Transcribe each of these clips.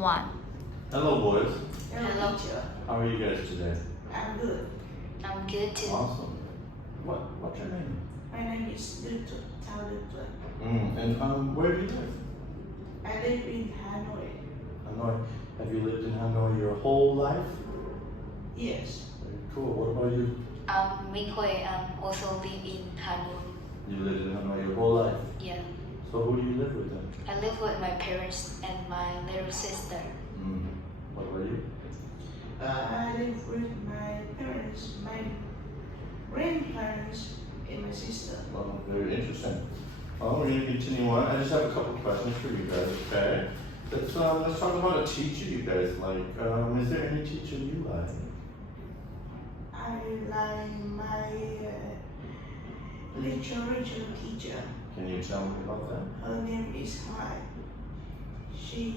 One. Hello, boys. Hello. Teacher. How are you guys today? I'm good. I'm good too. Awesome. What's your name? My name is Tuan. And where do you live? I live in Hanoi. Hanoi. Have you lived in Hanoi your whole life? Yes. Very cool. What about you? I'm Minh. I'm also live in Hanoi. You lived in Hanoi your whole life. Yeah. So who do you live with then? I live with my parents and my little sister. What about you? I live with my parents, my grandparents, and my sister. Well, very interesting. Well, we're going to continue on. I just have a couple questions for you guys, okay? Let's talk about a teacher you guys like. Is there any teacher you like? I like my literature teacher. Can you tell me about that? Her name is Khue. She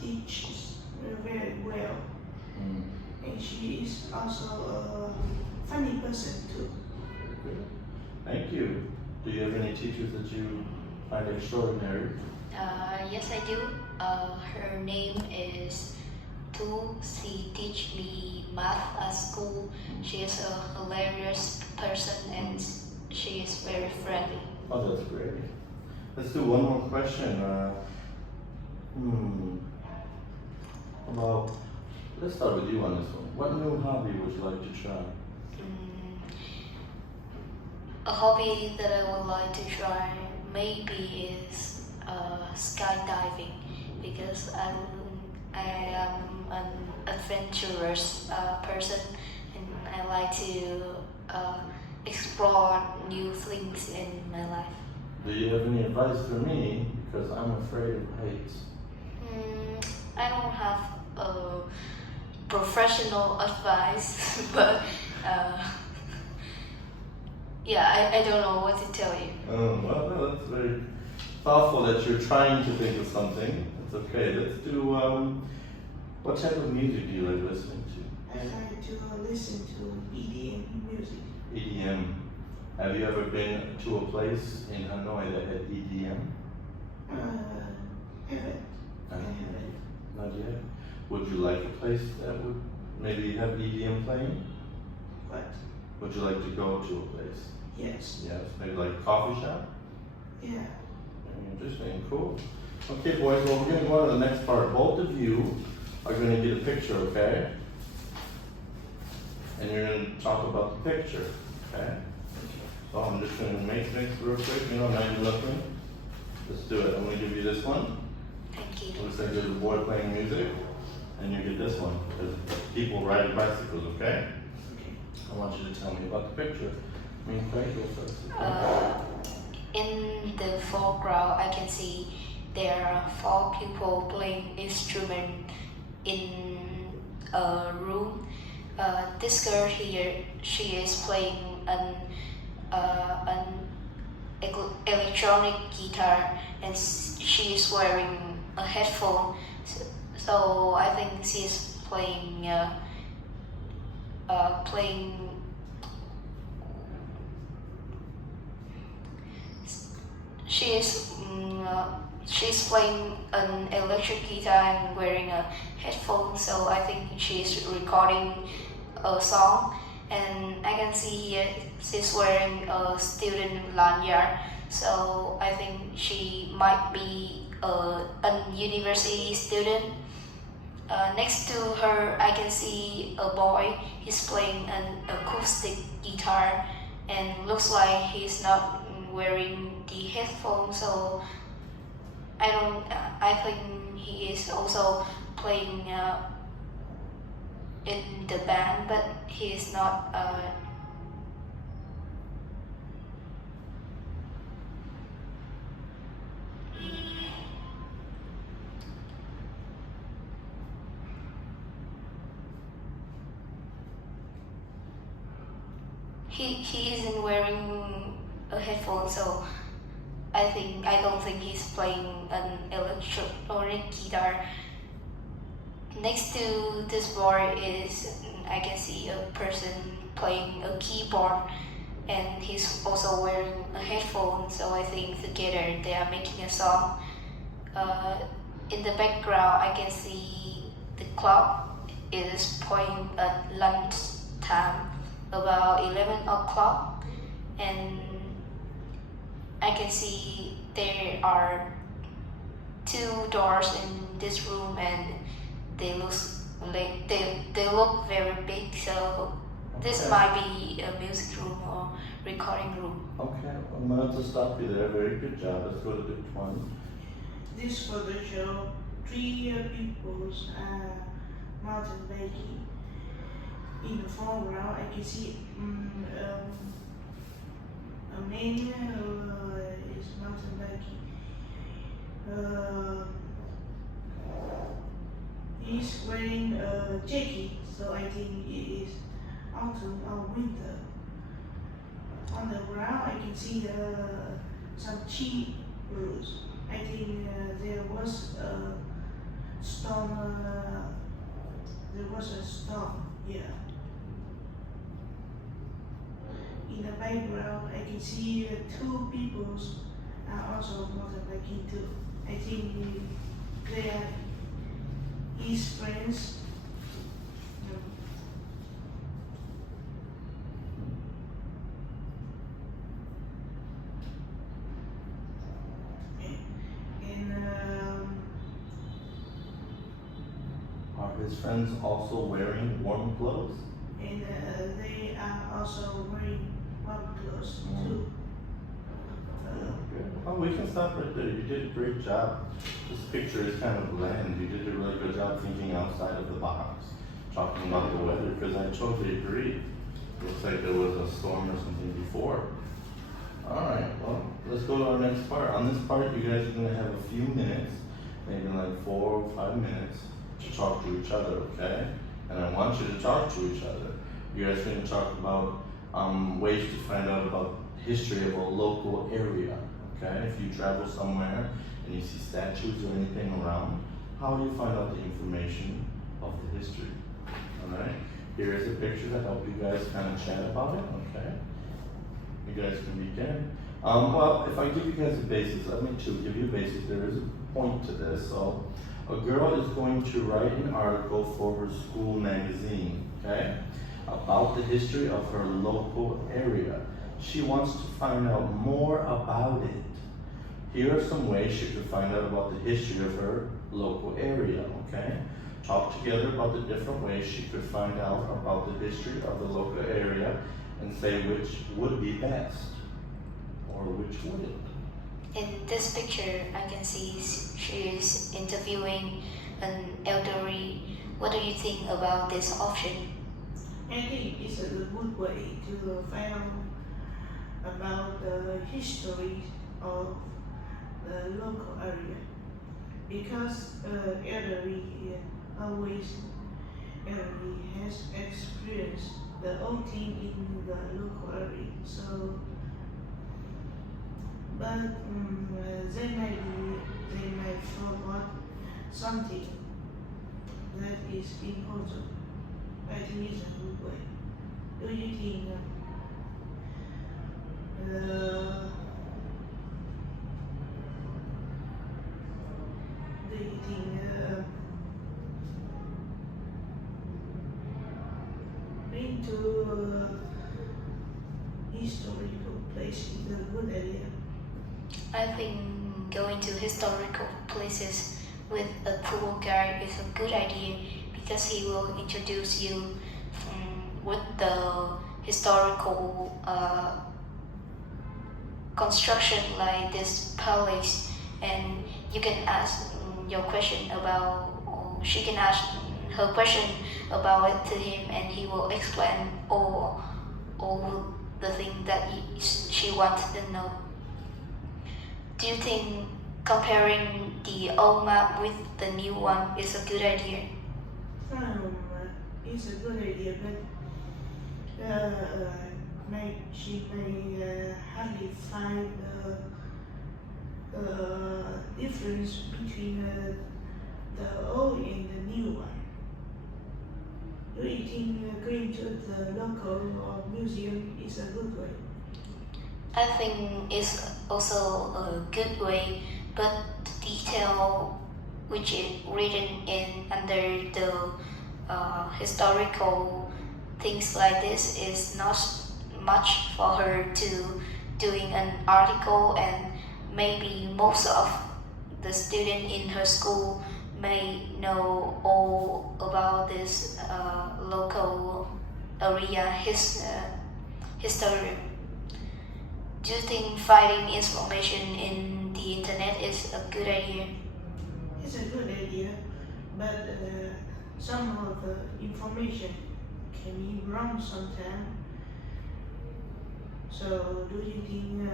teaches very well, and she is also a funny person too. Very good. Thank you. Do you have any teachers that you find extraordinary? Yes, I do. Her name is Tu. She teach me math at school. She is a hilarious person and she is very friendly. Oh, that's great. Let's do one more question. Let's start with you on this one. What new hobby would you like to try? A hobby that I would like to try maybe is skydiving because I am an adventurous person and I like to explore new things in my life. Do you have any advice for me? Because I'm afraid of heights. I don't have professional advice, but yeah, I don't know what to tell you. Well, no, that's very thoughtful that you're trying to think of something. That's okay. Let's do, what type of music do you like listening to? I like to listen to EDM music. EDM. Have you ever been to a place in Hanoi that had EDM? Haven't. I haven't. Not yet. Would you like a place that would maybe have EDM playing? What? Would you like to go to a place? Yes. Yes, maybe like a coffee shop? Yeah. Very interesting, cool. Okay, boys, well, we're going to go on to the next part. Both of you are going to get a picture, okay? And you're going to talk about the picture, okay? So I'm just going to make things real quick, you know, not even nothing. Let's do it. I'm going to give you this one. Thank you. Looks like there's a boy playing music. And you get this one. There's people riding bicycles, okay? Okay. I want you to tell me about the picture. Okay, go first. In the foreground, I can see there are 4 people playing instrument in a room. This girl here, she is playing an electronic guitar, and she is wearing a headphone. So I think she's playing she's playing an electric guitar and wearing a headphone. So I think she's recording a song. And I can see here she's wearing a student lanyard. So I think she might be a university student. Next to her, I can see a boy. He's playing an acoustic guitar, and looks like he's not wearing the headphones. So I think he is also playing in the band, but he is not. He isn't wearing a headphone, so I don't think he's playing an electronic guitar. Next to this board is I can see a person playing a keyboard, and he's also wearing a headphone. So I think together they are making a song. in the background, I can see the clock is pointing at lunch time, about 11 o'clock, and I can see there are 2 doors in this room, and they look they look very big. So this Okay. might be a music room or recording room. Okay, I'm going to have to stop you there. Very good job. Let's go to the Tuan. This photo shows 3 people's mountain biking. In the foreground, I can see a man is mountain biking. He's wearing a jacket, so I think it is autumn or winter. On the ground, I can see some cheap roofs. I think there was a storm. There was a storm here. In the background, I can see 2 people are also motorbiking too. I think they are his friends. Are his friends also wearing warm clothes? And they are also wearing warm clothes too. Okay. Oh, we can stop right there. You did a great job. This picture is kind of bland. You did a really good job thinking outside of the box, talking about the weather, because I totally agree. Looks like there was a storm or something before. Alright, well, let's go to our next part. On this part, you guys are going to have a few minutes, maybe like 4 or 5 minutes, to talk to each other, okay? And I want you to talk to each other. You guys are going to talk about ways to find out about the history of a local area, okay? If you travel somewhere and you see statues or anything around, how do you find out the information of the history? Alright? Here is a picture to help you guys kind of chat about it, okay? You guys can begin. Well, if I give you guys the basics, let me give you basics. There is a point to this. So, a girl is going to write an article for her school magazine, okay, about the history of her local area. She wants to find out more about it. Here are some ways she could find out about the history of her local area, okay? Talk together about the different ways she could find out about the history of the local area and say which would be best or which wouldn't. In this picture, I can see she is interviewing an elderly. What do you think about this option? I think it's a good way to find out about the history of the local area, because elderly has experienced the old thing in the local area. So, but they might forget something that is important. I think it's a good way. Do you think? Do you think being to historical place is a good idea? I think going to historical places with a tour guide is a good idea because he will introduce you with the historical construction like this palace, and you can ask your question about, or she can ask her question about it to him, and he will explain all the thing that she wants to know. Do you think comparing the old map with the new one is a good idea? It's a good idea, but she may hardly find the difference between the old and the new one. Do you think going to the local or museum is a good way? I think it's also a good way, but the detail which is written in under the historical things like this is not much for her to doing an article, and maybe most of the student in her school may know all about this local area history. Do you think finding information in the internet is a good idea? It's a good idea, but some of the information can be wrong sometimes. So, do you think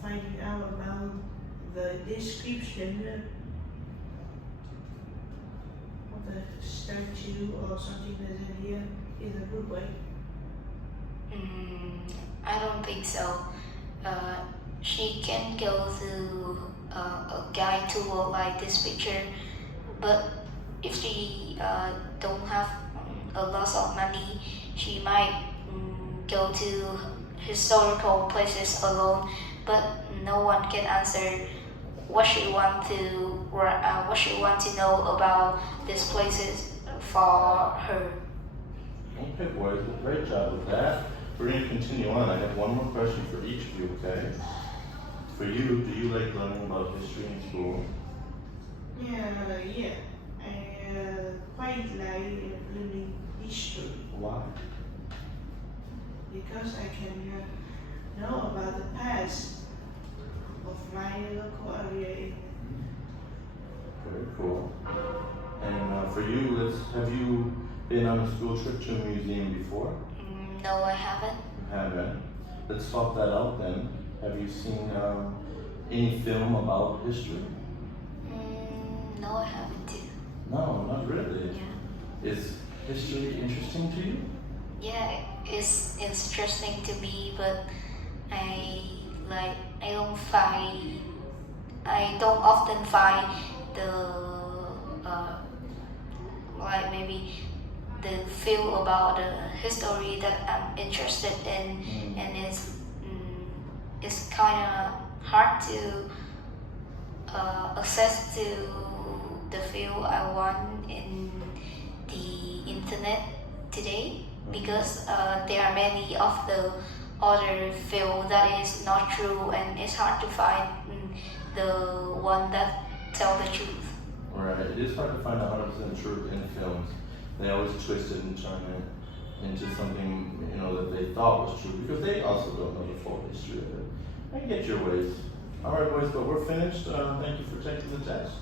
finding out about the description of the statue or something like that here is a good way? I don't think so. She can go through a guide tour like this picture, but if she don't have a lot of money, she might go to historical places alone. But no one can answer what she want to know about these places for her. Okay, boys, great job with that. We're going to continue on. I have one more question for each of you, okay? For you, do you like learning about history in school? Yeah. I quite like learning history Why? because I can know about the past of my local area. Very cool. And for you, have you been on a school trip to a museum before? No, I haven't. You haven't. Let's swap that out then. Have you seen any film about history? No, I haven't too. No, not really. Yeah. Is history interesting to you? Yeah, it's interesting to me, but I don't often find the maybe the field about the history that I'm interested in, and it's kind of hard to access to the field I want in the internet today, because there are many of the other field that is not true, and it's hard to find the one that tell the truth. Right. It is hard to find 100% truth in films. They always twist it and turn it into something that they thought was true, because they also don't know the full history of it. I get your ways. All right, boys, but we're finished. Thank you for taking the test.